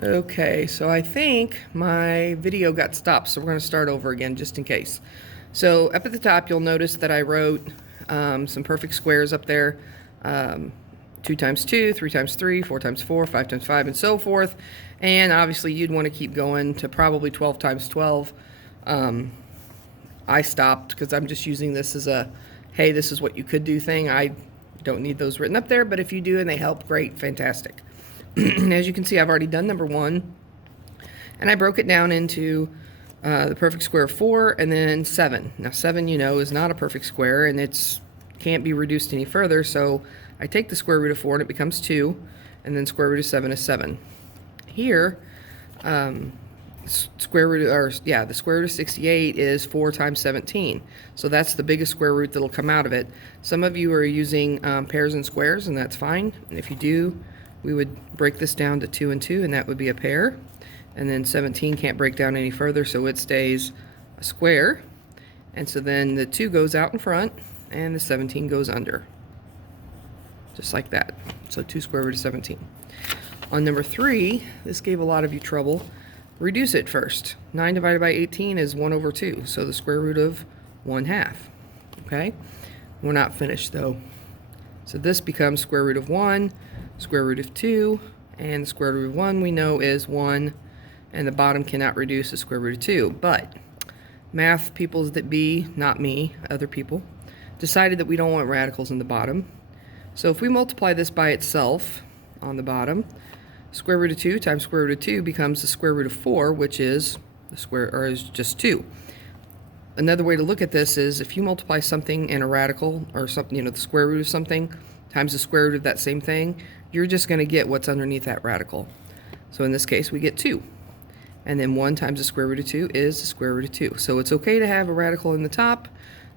Okay, so I think my video got stopped, so we're going to start over again just in case. So up at the top, you'll notice that I wrote some perfect squares up there. 2 times 2, 3 times 3, 4 times 4, 5 times 5, and so forth. And obviously you'd want to keep going to probably 12 times 12. I stopped because I'm just using this as a, hey, this is what you could do thing. I don't need those written up there, but if you do and they help, great, fantastic. As you can see, I've already done number 1, and I broke it down into the perfect square of 4 and then 7. Now 7, you know, is not a perfect square, and it's can't be reduced any further, so I take the square root of 4 and it becomes 2, and then square root of 7 is 7. Here, the square root of 68 is 4 times 17. So that's the biggest square root that'll come out of it. Some of you are using pairs and squares, and that's fine. And if you do, we would break this down to 2 and 2, and that would be a pair. And then 17 can't break down any further, so it stays a square. And so then the 2 goes out in front, and the 17 goes under. Just like that. So 2 square root of 17. On number 3, this gave a lot of you trouble. Reduce it first. 9 divided by 18 is 1 over 2, so the square root of 1/2. Okay? We're not finished though. So this becomes square root of 1, square root of 2, and the square root of 1 we know is 1, and the bottom cannot reduce the square root of 2. But math peoples that be, not me, other people, decided that we don't want radicals in the bottom. So if we multiply this by itself on the bottom, square root of 2 times square root of 2 becomes the square root of 4, which is the square, or is just 2. Another way to look at this is if you multiply something in a radical, or something, you know, the square root of something times the square root of that same thing, you're just going to get what's underneath that radical. So in this case, we get 2. And then 1 times the square root of 2 is the square root of 2. So it's okay to have a radical in the top,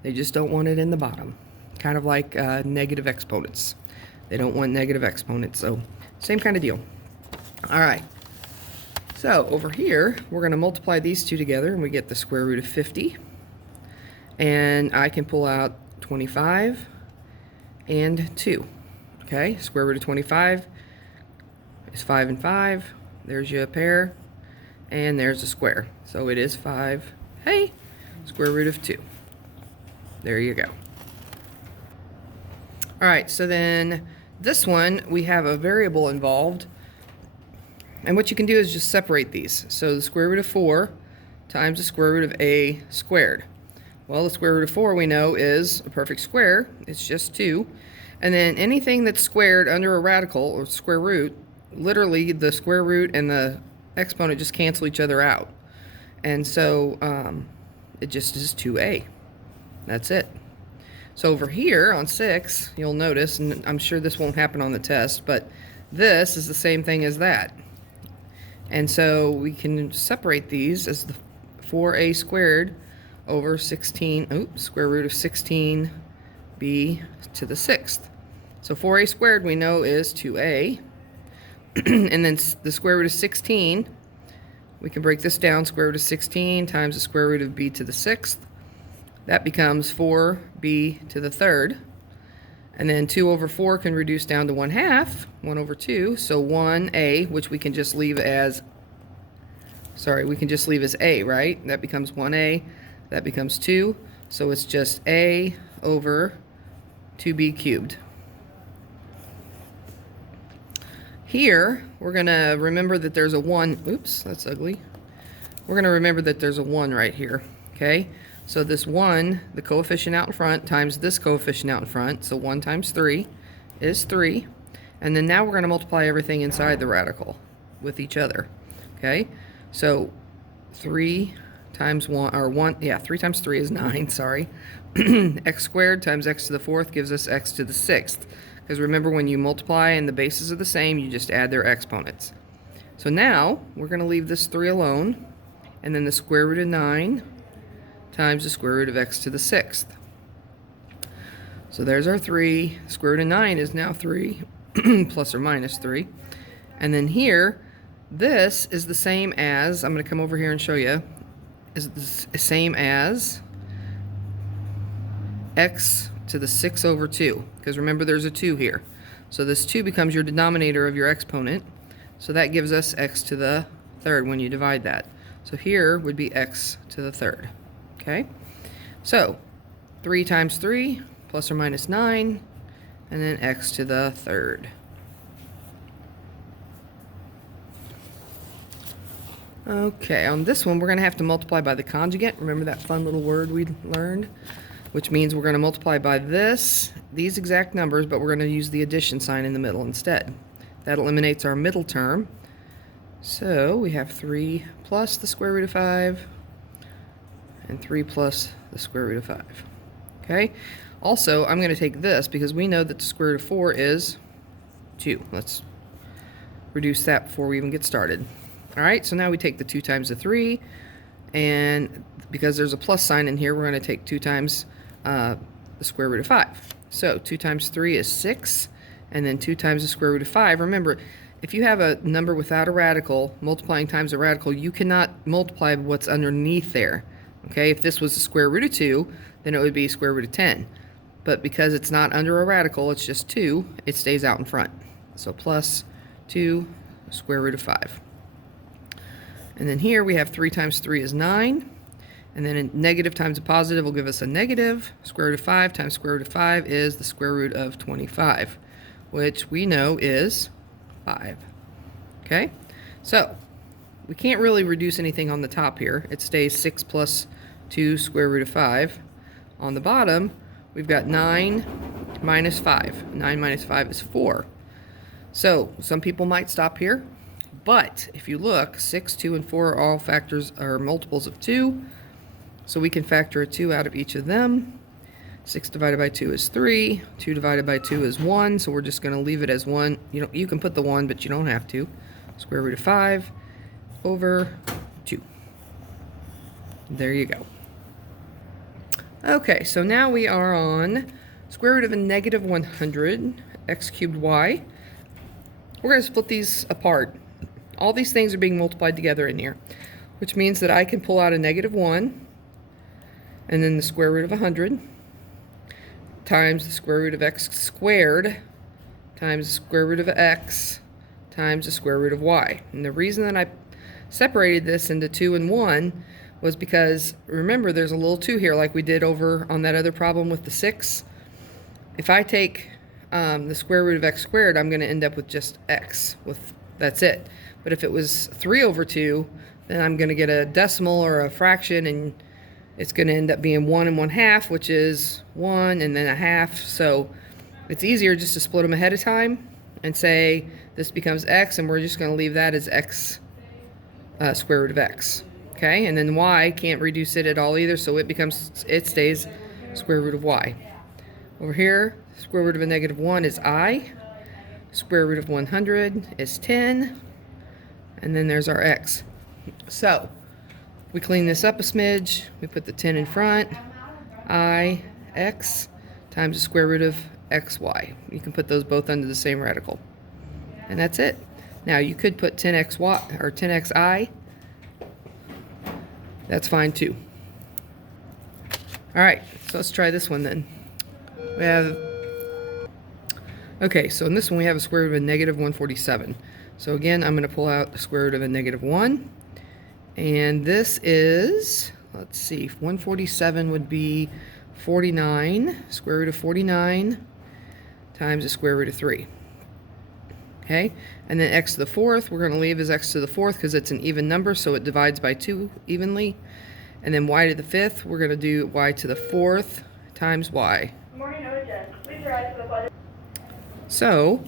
they just don't want it in the bottom. Kind of like negative exponents. They don't want negative exponents, so same kind of deal. All right, so over here, we're going to multiply these two together, and we get the square root of 50. And I can pull out 25 and 2. Okay, square root of 25 is 5 and 5. There's your pair, and there's a square. So it is 5, hey, square root of 2. There you go. All right, so then this one, we have a variable involved. And what you can do is just separate these. So the square root of 4 times the square root of a squared. Well, the square root of 4 we know is a perfect square. It's just 2. And then anything that's squared under a radical or square root, literally the square root and the exponent just cancel each other out. And so it just is 2a. That's it. So over here on 6, you'll notice, and I'm sure this won't happen on the test, but this is the same thing as that. And so we can separate these as the 4a squared over 16, square root of 16b to the 6th. So 4a squared we know is 2a. And then the square root of 16, we can break this down, square root of 16 times the square root of b to the 6th. That becomes 4b to the 3rd. And then 2 over 4 can reduce down to 1/2, 1 over 2. So 1a, which we can just leave as, a, right? That becomes 1a. That becomes 2. So it's just a over 2b cubed. Here, we're going to remember that there's a 1. Oops, that's ugly. We're going to remember that there's a 1 right here, okay? So this 1, the coefficient out in front, times this coefficient out in front, so 1 times 3 is 3. And then now we're going to multiply everything inside the radical with each other, okay? So 3 times 1, or 1, yeah, 3 times 3 is 9, sorry. X squared times x to the 4th gives us x to the 6th. Because remember, when you multiply and the bases are the same, you just add their exponents. So now, we're going to leave this 3 alone, and then the square root of 9 times the square root of x to the 6th. So there's our 3. Square root of 9 is now 3, plus or minus 3. And then here, this is the same as, I'm going to come over here and show you, is the same as x to the 6 over 2. Because remember, there's a 2 here. So this 2 becomes your denominator of your exponent. So that gives us x to the third when you divide that. So here would be x to the third. Okay? So 3 times 3 plus or minus 9, and then x to the third. Okay, on this one we're going to have to multiply by the conjugate. Remember that fun little word we learned? Which means we're going to multiply by these exact numbers, but we're going to use the addition sign in the middle instead. That eliminates our middle term. So we have 3 plus the square root of 5, and 3 plus the square root of 5. Okay? Also, I'm going to take this because we know that the square root of 4 is 2. Let's reduce that before we even get started. Alright, so now we take the 2 times the 3, and because there's a plus sign in here, we're going to take 2 times the square root of 5. So 2 times 3 is 6, and then 2 times the square root of 5. Remember, if you have a number without a radical, multiplying times a radical, you cannot multiply what's underneath there. Okay, if this was the square root of 2, then it would be square root of 10. But because it's not under a radical, it's just 2, it stays out in front. So plus 2 square root of 5. And then here we have 3 times 3 is 9. And then a negative times a positive will give us a negative. Square root of 5 times square root of 5 is the square root of 25, which we know is 5. Okay? So, we can't really reduce anything on the top here. It stays 6 plus 2 square root of 5. On the bottom, we've got 9 minus 5. 9 minus 5 is 4. So, some people might stop here. But if you look, 6, 2, and 4 are all factors or multiples of 2. So we can factor a 2 out of each of them. 6 divided by 2 is 3. 2 divided by 2 is 1. So we're just going to leave it as 1. You can put the 1, but you don't have to. Square root of 5 over 2. There you go. Okay, so now we are on square root of a negative 100, x cubed y. We're going to split these apart. All these things are being multiplied together in here, which means that I can pull out a negative 1, and then the square root of 100, times the square root of x squared, times the square root of x, times the square root of y. And the reason that I separated this into 2 and 1 was because, remember, there's a little 2 here like we did over on that other problem with the 6. If I take the square root of x squared, I'm going to end up with just x. That's it. But if it was 3 over 2, then I'm going to get a decimal or a fraction, and it's going to end up being 1 1/2, which is 1 and then a half. So it's easier just to split them ahead of time and say this becomes x, and we're just going to leave that as x square root of x. Okay, and then y can't reduce it at all either, so it stays square root of y. Over here, square root of a negative 1 is I. Square root of 100 is 10. And then there's our x. So, we clean this up a smidge. We put the 10 in front. I, x, times the square root of xy. You can put those both under the same radical. And that's it. Now, you could put 10xy or 10xi. That's fine too. Alright, so let's try this one then. We have... Okay, so in this one we have a square root of a negative 147. So again, I'm going to pull out the square root of a negative 1. And this is, let's see, 147 would be 49, square root of 49, times the square root of 3. Okay? And then x to the fourth, we're going to leave as x to the fourth because it's an even number, so it divides by 2 evenly. And then y to the fifth, we're going to do y to the fourth times y. Morning, please rise for the pledge. So,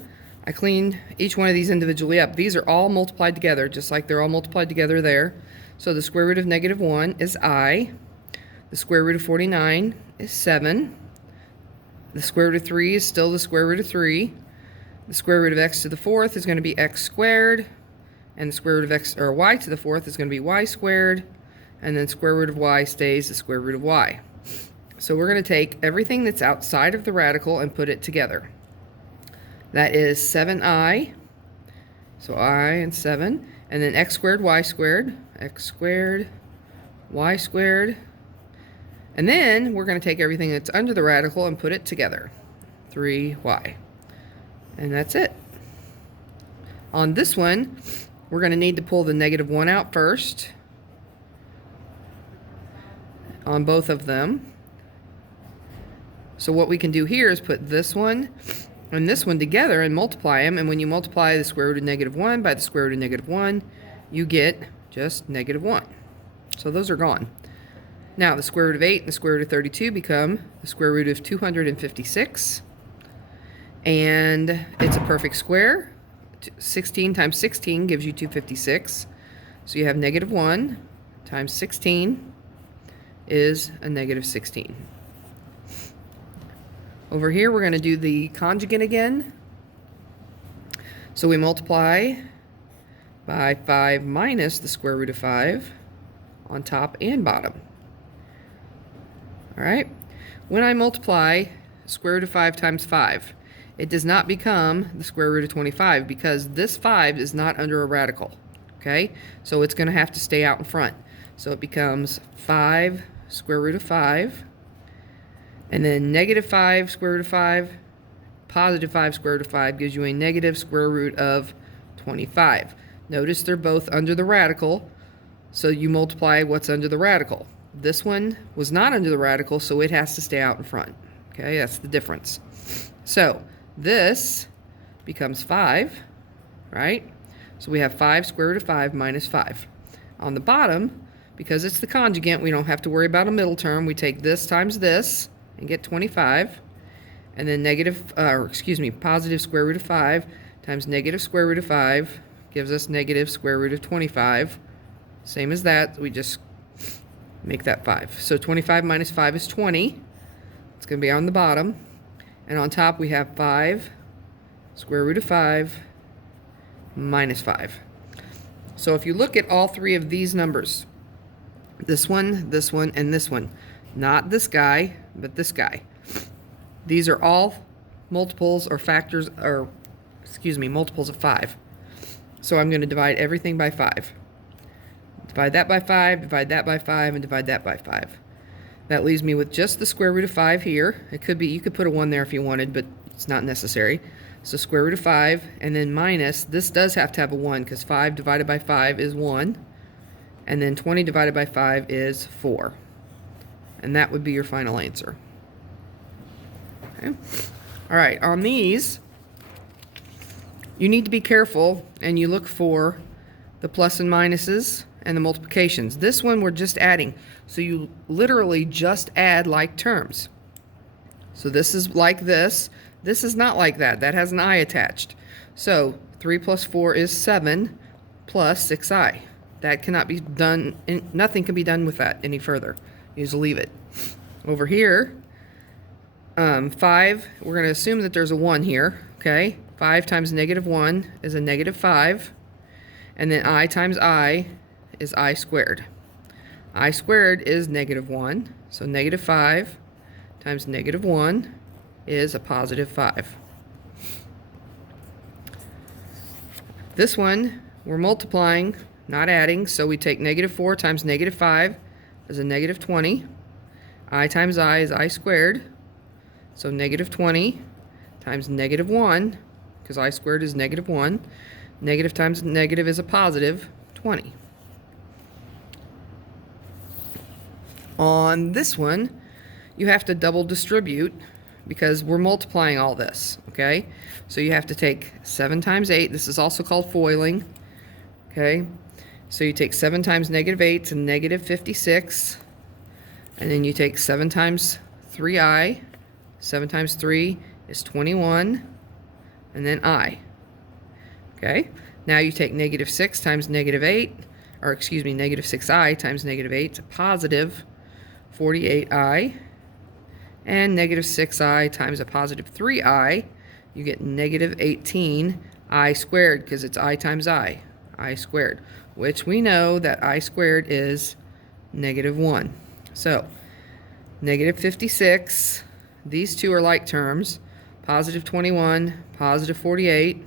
I cleaned each one of these individually up. These are all multiplied together, just like they're all multiplied together there. So the square root of negative 1 is I. The square root of 49 is 7. The square root of 3 is still the square root of 3. The square root of x to the fourth is going to be x squared. And the square root of x, or y to the fourth, is going to be y squared. And then square root of y stays the square root of y. So we're going to take everything that's outside of the radical and put it together. That is 7i, so I and 7, and then x squared, y squared, y squared, and then we're going to take everything that's under the radical and put it together, 3y, and that's it. On this one, we're going to need to pull the -1 out first on both of them. So what we can do here is put this one and this one together and multiply them. And when you multiply the square root of -1 by the square root of -1, you get just -1. So those are gone. Now the square root of 8 and the square root of 32 become the square root of 256. And it's a perfect square. 16 times 16 gives you 256. So you have -1 times 16 is a -16. Over here, we're going to do the conjugate again. So we multiply by 5 minus the square root of 5 on top and bottom. All right. When I multiply square root of 5 times 5, it does not become the square root of 25 because this 5 is not under a radical. Okay. So it's going to have to stay out in front. So it becomes 5 square root of 5. And then -5 square root of 5, +5 square root of 5 gives you a negative square root of 25. Notice they're both under the radical, so you multiply what's under the radical. This one was not under the radical, so it has to stay out in front. Okay, that's the difference. So this becomes 5, right? So we have 5 square root of 5 minus 5. On the bottom, because it's the conjugate, we don't have to worry about a middle term. We take this times this and get 25, and then positive square root of 5 times negative square root of 5 gives us negative square root of 25. Same as that, we just make that 5. So 25 minus 5 is 20. It's going to be on the bottom. And on top we have 5 square root of 5 minus 5. So if you look at all three of these numbers, this one, and this one, not this guy, but this guy. These are all multiples or factors, or multiples of 5. So I'm going to divide everything by 5. Divide that by 5, divide that by 5, and divide that by 5. That leaves me with just the square root of 5 here. It could be, you could put a 1 there if you wanted, but it's not necessary. So square root of 5, and then minus, this does have to have a 1 because 5 divided by 5 is 1. And then 20 divided by 5 is 4. And that would be your final answer. Okay. All right, on these, you need to be careful and you look for the plus and minuses and the multiplications. This one we're just adding. So you literally just add like terms. So this is like this. This is not like that. That has an I attached. So 3 plus 4 is 7 plus 6i. That cannot be done, nothing can be done with that any further. You just leave it. Over here, 5, we're going to assume that there's a 1 here, okay? 5 times -1 is a -5, and then I times I is I squared. I squared is -1, so -5 times -1 is a +5. This one, we're multiplying, not adding, so we take -4 times -5 is a -20. I times I is I squared, so -20 times -1, because I squared is -1. Negative times negative is a +20. On this one, you have to double distribute because we're multiplying all this, okay? So you have to take 7 times 8. This is also called foiling, okay? So you take 7 times -8 to -56. And then you take 7 times 3i. 7 times 3 is 21. And then I. Okay? Now you take -6 times -8, or -6i times -8, positive 48i. And -6i times a positive 3i, you get -18i squared, because it's I times I squared, which we know that I squared is -1. So, -56, these two are like terms, positive 21, positive 48,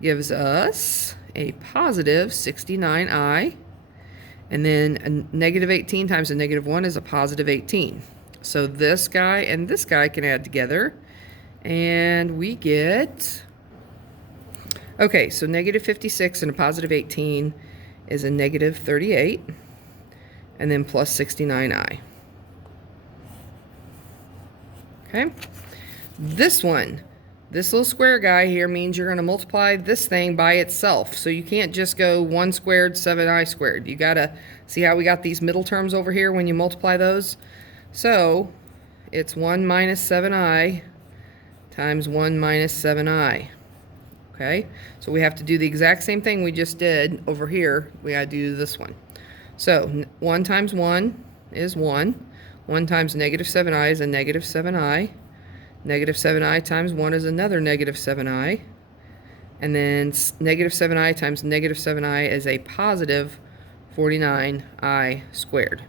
gives us a positive 69i, and then a -18 times a -1 is a positive 18. So this guy and this guy can add together, and we get Okay, so negative 56 and a positive 18 is a negative 38, and then plus 69i. Okay, this one, this little square guy here means you're going to multiply this thing by itself. So you can't just go 1 squared, 7i squared. You got to see how we got these middle terms over here when you multiply those. So it's 1 minus 7i times 1 minus 7i. Okay, so we have to do the exact same thing we just did over here. We got to do this one. So 1 times 1 is 1. 1 times negative 7i is a negative 7i. Negative 7i times 1 is another negative 7i. And then negative 7i times negative 7i is a positive 49i squared.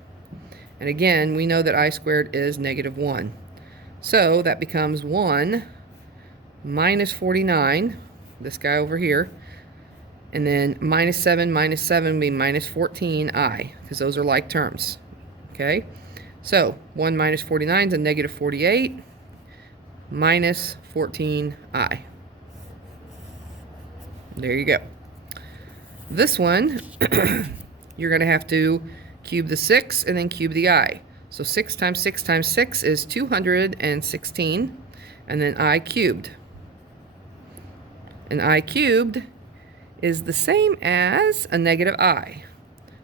And again, we know that I squared is negative 1. So that becomes 1 minus 49, this guy over here, and then minus 7 would be minus 14i, because those are like terms. Okay? So 1 minus 49 is a negative 48 minus 14i. There you go. This one, you're going to have to cube the 6 and then cube the I. So 6 times 6 times 6 is 216, and then I cubed. And I cubed is the same as a negative I.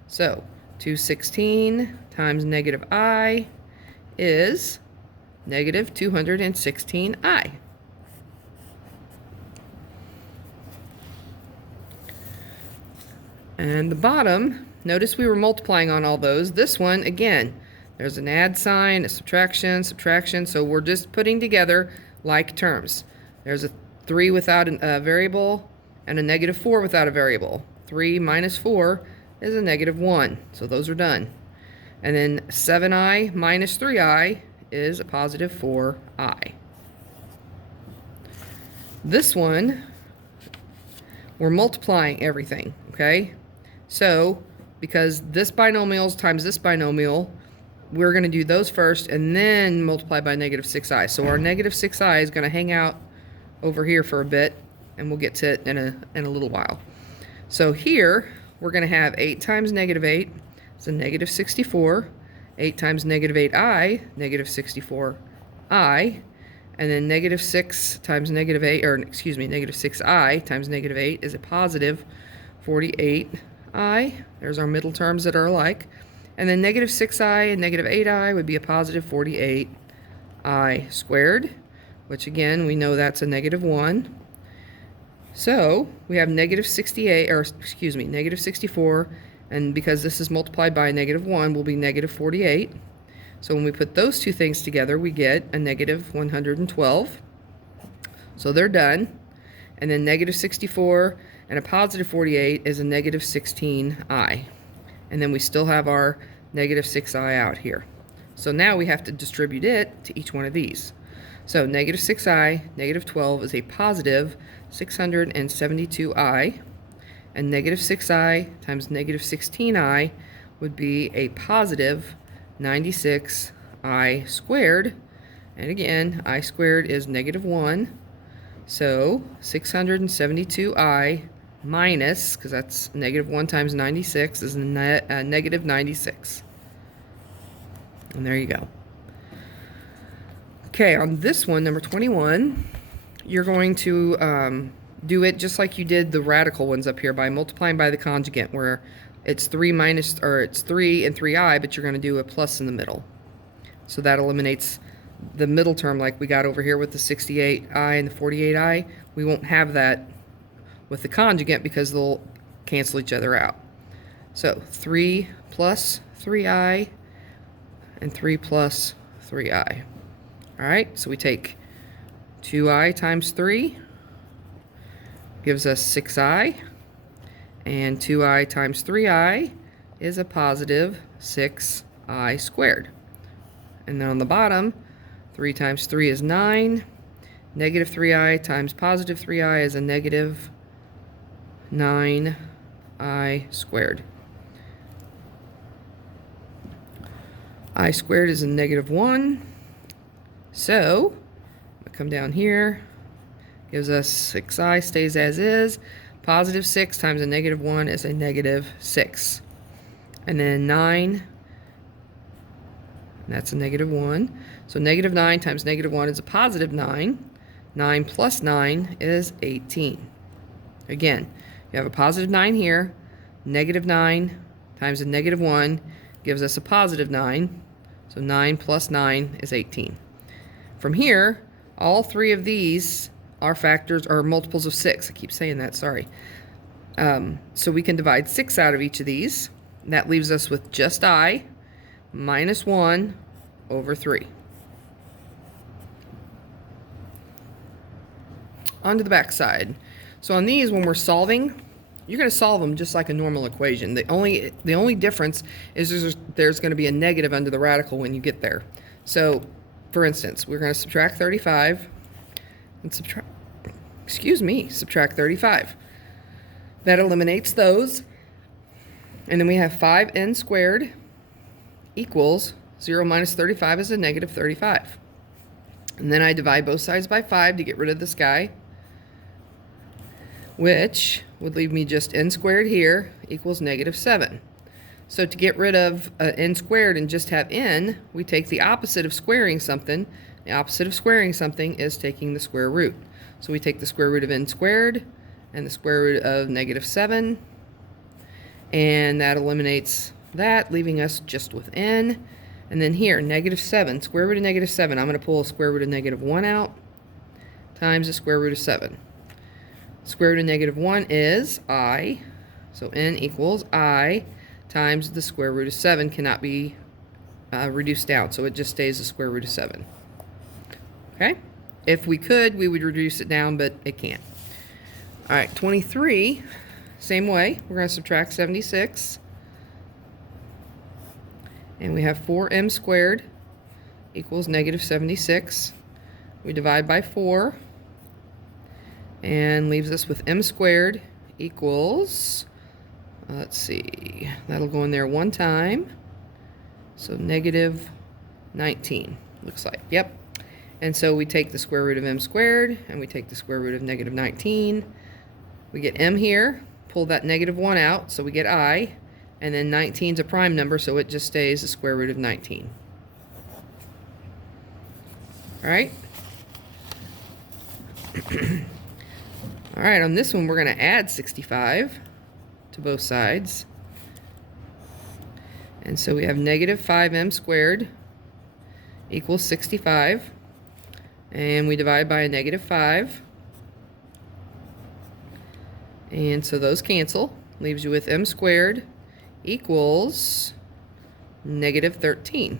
So 216 times negative I is negative 216i. And the bottom, notice we were multiplying on all those. This one, again, there's an add sign, a subtraction, so we're just putting together like terms. There's a 3 without a variable and a negative 4 without a variable. 3 minus 4 is a negative 1, so those are done. And then 7i minus 3i is a positive 4i. This one, we're multiplying everything, okay? So, because this binomials times this binomial, we're going to do those first and then multiply by negative 6i. So our negative 6i is going to hang out over here for a bit, and we'll get to it in a little while. So here, we're going to have 8 times negative 8 is a negative 64. 8 times negative 8i, negative 64i. And then negative 6 times negative 8, or excuse me, negative 6i times negative 8 is a positive 48i. There's our middle terms that are alike. And then negative 6i and negative 8i would be a positive 48i squared, which again, we know that's a negative 1. So we have negative 68, or excuse me, negative 64, and because this is multiplied by a negative 1, will be negative 48. So when we put those two things together, we get a negative 112. So they're done. And then negative 64 and a positive 48 is a negative 16i. And then we still have our negative 6i out here. So now we have to distribute it to each one of these. So negative 6i, negative 12 is a positive 672i. And negative 6i times negative 16i would be a positive 96i squared. And again, I squared is negative 1. So 672i minus, because that's negative 1 times 96, is negative 96. And there you go. Okay, on this one, number 21, you're going to do it just like you did the radical ones up here by multiplying by the conjugate, where it's 3 minus, or it's 3 and 3i, but you're going to do a plus in the middle. So that eliminates the middle term like we got over here with the 68i and the 48i. We won't have that with the conjugate because they'll cancel each other out. So 3 plus 3i and 3 plus 3i. All right, so we take 2i times 3 gives us 6i, and 2i times 3i is a positive 6i squared. And then on the bottom, 3 times 3 is 9. Negative 3i times positive 3i is a negative 9i squared. I squared is a negative 1. So, I'm going to come down here, gives us 6i stays as is. Positive 6 times a negative 1 is a negative 6. And then 9, and that's a negative 1. So negative 9 times negative 1 is a positive 9. 9 plus 9 is 18. Again, you have a positive 9 here. Negative 9 times a negative 1 gives us a positive 9. So 9 plus 9 is 18. From here, all three of these are factors or multiples of 6. I keep saying that, sorry. So we can divide 6 out of each of these. That leaves us with just I minus 1 over 3. On to the back side. So on these, when we're solving, you're going to solve them just like a normal equation. The only difference is there's going to be a negative under the radical when you get there. So, for instance, we're going to subtract 35 and subtract 35. That eliminates those. And then we have 5n squared equals 0 minus 35 is a negative 35. And then I divide both sides by 5 to get rid of this guy, which would leave me just n squared here equals negative 7. So to get rid of n squared and just have n, we take the opposite of squaring something. The opposite of squaring something is taking the square root. So we take the square root of n squared and the square root of negative 7, and that eliminates that, leaving us just with n. And then here, negative 7, square root of negative 7, I'm going to pull a square root of negative 1 out times the square root of 7. Square root of negative 1 is I, so n equals I times the square root of 7 cannot be reduced down, so it just stays the square root of 7. Okay? If we could, we would reduce it down, but it can't. All right, 23, same way. We're going to subtract 76. And we have 4m squared equals negative 76. We divide by 4. And leaves us with m squared equals, let's see, that'll go in there one time. So negative 19, looks like, yep. And so we take the square root of m squared, and we take the square root of negative 19. We get m here, pull that negative 1 out, so we get I, and then 19 is a prime number, so it just stays the square root of 19. All right? All right, on this one, we're going to add 65 to both sides. And so we have negative 5m squared equals 65. And we divide by a negative 5. And so those cancel. Leaves you with m squared equals negative 13.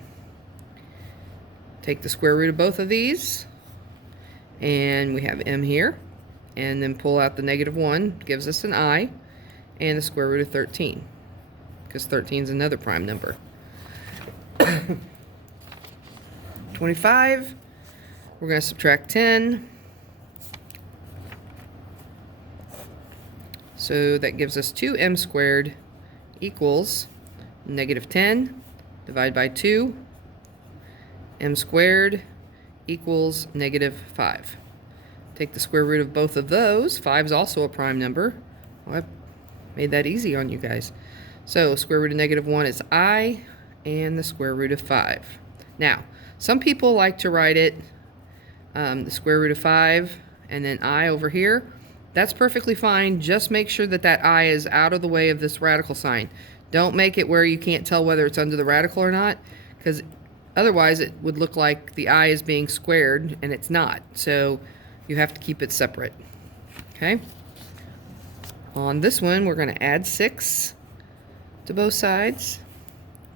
Take the square root of both of these. And we have m here. And then pull out the negative 1, gives us an I, and the square root of 13, because 13 is another prime number. 25, we're going to subtract 10. So that gives us 2m squared equals negative 10, divide by 2, m squared equals negative 5. Take the square root of both of those. 5 is also a prime number. Well, I made that easy on you guys. So square root of negative 1 is I, and the square root of 5. Now, some people like to write it the square root of 5 and then I over here. That's perfectly fine. Just make sure that that I is out of the way of this radical sign. Don't make it where you can't tell whether it's under the radical or not, because otherwise it would look like the I is being squared, and it's not. So you have to keep it separate. Okay? On this one, we're going to add 6 to both sides.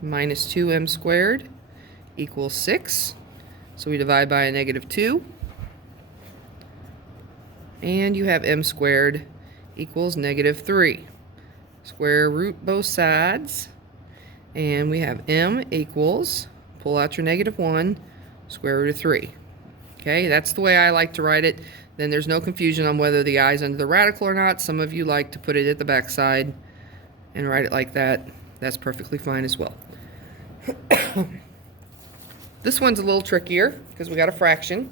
Minus 2m squared equals 6. So we divide by a negative 2. And you have m squared equals negative 3. Square root both sides. And we have m equals, pull out your negative 1, square root of 3. Okay, that's the way I like to write it. Then there's no confusion on whether the I is under the radical or not. Some of you like to put it at the back side and write it like that. That's perfectly fine as well. This one's a little trickier because we got a fraction.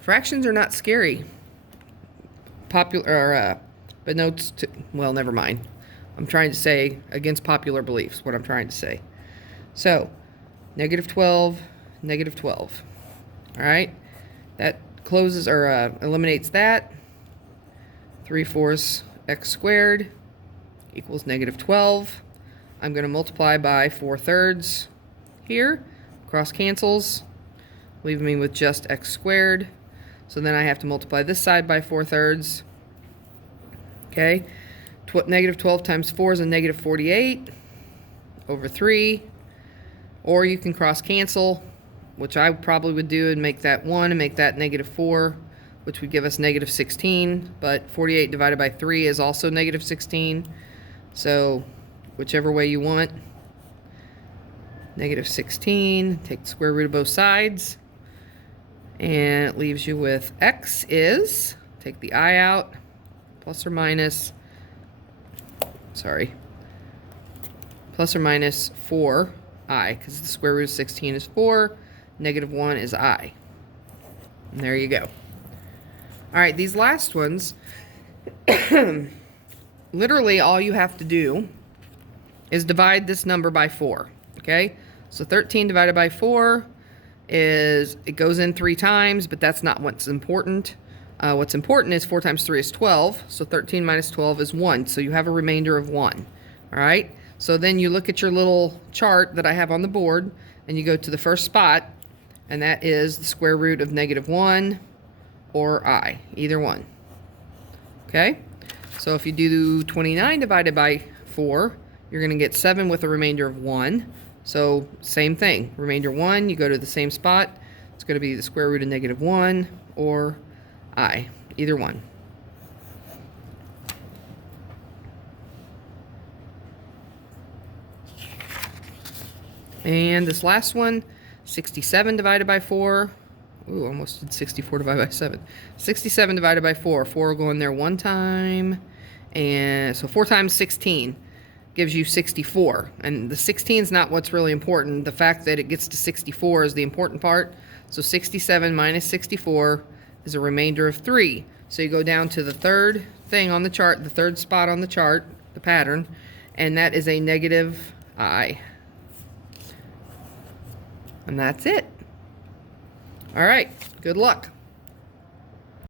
Fractions are not scary. but notes to, well, never mind. I'm trying to say against popular beliefs, what I'm trying to say. So, negative 12, negative 12. All right? That closes or eliminates that. 3/4 x squared equals negative 12. I'm going to multiply by 4/3 here. Cross cancels, leaving me with just x squared. So then I have to multiply this side by 4/3. Okay? Negative 12 times 4 is a negative 48 over 3. Or you can cross cancel, which I probably would do, and make that 1 and make that negative 4, which would give us negative 16. But 48 divided by 3 is also negative 16. So whichever way you want. Negative 16. Take the square root of both sides. And it leaves you with x is, take the I out, plus or minus 4i, because the square root of 16 is 4, negative 1 is I. And there you go. All right, these last ones, literally all you have to do is divide this number by 4, okay? So 13 divided by 4 is, it goes in 3 times, but that's not what's important. What's important is 4 times 3 is 12, so 13 minus 12 is 1, so you have a remainder of 1, all right? So then you look at your little chart that I have on the board, and you go to the first spot, and that is the square root of negative 1 or I, either one, okay? So if you do 29 divided by 4, you're going to get 7 with a remainder of 1. So same thing, remainder 1, you go to the same spot. It's going to be the square root of negative 1 or I, either one. And this last one, 67 divided by 4. Ooh, almost did 64 divided by 7. 67 divided by 4. 4 will go in there one time. And so 4 times 16 gives you 64. And the 16 is not what's really important. The fact that it gets to 64 is the important part. So 67 minus 64 is a remainder of 3. So you go down to the third thing on the chart, the third spot on the chart, the pattern, and that is a negative I. And that's it. All right, good luck.